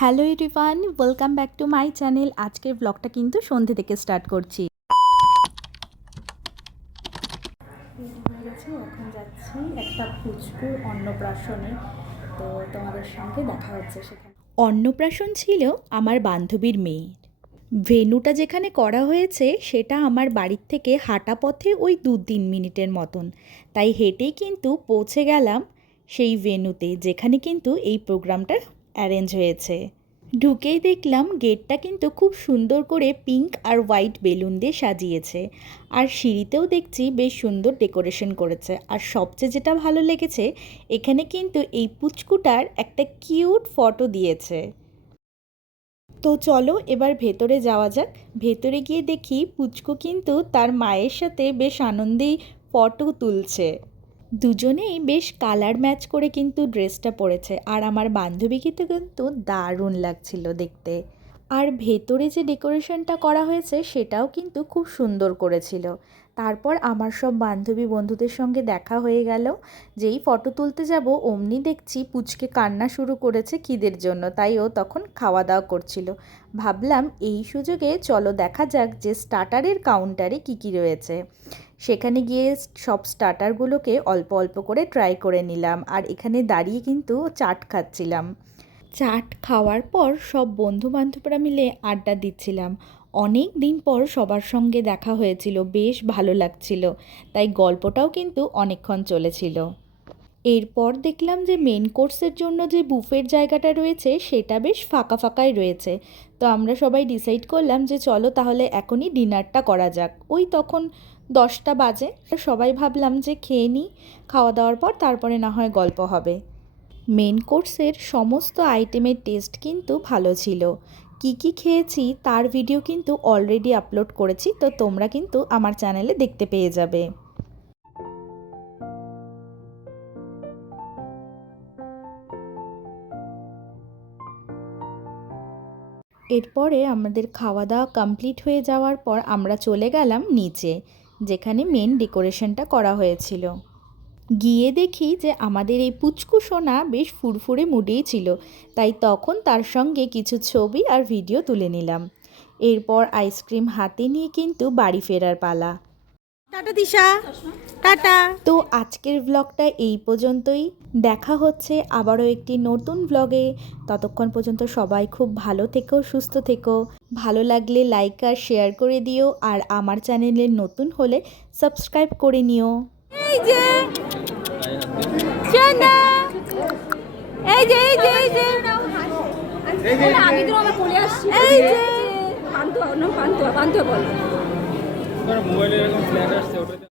Hello everyone, welcome back to my channel. আজকের ব্লগটা কিন্তু সন্ধ্যে থেকে স্টার্ট করছি। হয়ে গেছে, এখন যাচ্ছি একটা পুচকুর অন্নপ্রাশনে। তো তোমাদের সঙ্গে দেখা হচ্ছে সেখানে। অন্নপ্রাশন ছিল আমার বান্ধবীর মেয়ের। ভেন্যুটা যেখানে করা হয়েছে সেটা আমার বাড়ির থেকে হাঁটা পথে ওই 2-3 মিনিটের মতন। তাই হেঁটেই কিন্তু পৌঁছে গেলাম সেই ভেন্যুতে, যেখানে কিন্তু এই প্রোগ্রামটা অ্যারেঞ্জ হয়েছে। ঢুকেই দেখলাম গেটটা কিন্তু খুব সুন্দর করে পিঙ্ক আর হোয়াইট বেলুন দিয়ে সাজিয়েছে, আর সিঁড়িতেও দেখছি বেশ সুন্দর ডেকোরেশন করেছে। আর সবচেয়ে যেটা ভালো লেগেছে, এখানে কিন্তু এই পুচকুটার একটা কিউট ফটো দিয়েছে। তো চলো এবার ভেতরে যাওয়া যাক। ভেতরে গিয়ে দেখি পুচকু কিন্তু তার মায়ের সাথে বেশ আনন্দেই ফটো তুলছে। দুজনেই বেশ কালার ম্যাচ করে কিন্তু ড্রেসটা পরেছে, আর আমার বান্ধবীকে তো কিন্তু দারুণ লাগছিল দেখতে। আর ভেতরে যে ডেকোরেশনটা করা হয়েছে সেটাও কিন্তু খুব সুন্দর করেছিল। তারপর আমার সব বান্ধবী বন্ধুদের সঙ্গে দেখা হয়ে গেল। যেই ফটো তুলতে যাব অমনি দেখছি পুচকে কান্না শুরু করেছে খিদের জন্য, তাই ও তখন খাওয়া দাওয়া করছিল। ভাবলাম এই সুযোগে চলো দেখা যাক যে স্টার্টারের কাউন্টারে কী কী রয়েছে। সেখানে গিয়ে সব স্টার্টারগুলোকে অল্প অল্প করে ট্রাই করে নিলাম, আর এখানে দাঁড়িয়ে কিন্তু চাট খাচ্ছিলাম। চাট খাওয়ার পর সব বন্ধুবান্ধবরা মিলে আড্ডা দিচ্ছিলাম। অনেক দিন পর সবার সঙ্গে দেখা হয়েছিল, বেশ ভালো লাগছিল, তাই গল্পটাও কিন্তু অনেকক্ষণ চলেছিল। এরপর দেখলাম যে মেন কোর্সের জন্য যে বুফের জায়গাটা রয়েছে সেটা বেশ ফাঁকা ফাঁকাই রয়েছে। তো আমরা সবাই ডিসাইড করলাম যে চলো তাহলে এখনই ডিনারটা করা যাক। ওই তখন 10টা বাজে। সবাই ভাবলাম যে খেয়ে নিই, খাওয়া দাওয়ার পর তারপরে না হয় গল্প হবে। মেন কোর্সের সমস্ত আইটেমের টেস্ট কিন্তু ভালো ছিল। কি কি খেয়েছি তার ভিডিও কিন্তু অলরেডি আপলোড করেছি, তো তোমরা কিন্তু আমার চ্যানেলে দেখতে পেয়ে যাবে। এরপরে আমাদের খাওয়া দাওয়া কমপ্লিট হয়ে যাওয়ার পর আমরা চলে গেলাম নিচে, যেখানে মেন ডেকোরেশনটা করা হয়েছিল। গিয়ে দেখি যে আমাদের এই পুচকু সোনা বেশ ফুরফুরে মুডেই ছিল, তাই তখন তার সঙ্গে কিছু ছবি আর ভিডিও তুলে নিলাম। এরপর আইসক্রিম হাতে নিয়ে কিন্তু বাড়ি ফেরার পালা। টাটা দিশা, টাটা। তো আজকের ব্লগটা এই পর্যন্তই। দেখা হচ্ছে আবারও একটি নতুন ব্লগে। ততক্ষণ পর্যন্ত সবাই খুব ভালো থেকো, সুস্থ থেকো। ভালো লাগলে লাইক আর শেয়ার করে দিও, আর আমার চ্যানেলে নতুন হলে সাবস্ক্রাইব করে নিও। এই যে সোনা, এই যে এই যে এই যে আমি তো আমার বলে আসছি, এই যে পান্তুয়া, নাম পান্তুয়া, পান্তুয়া বল। মোবাইলে এরকম ফ্ল্যাশ আসছে ওটাতে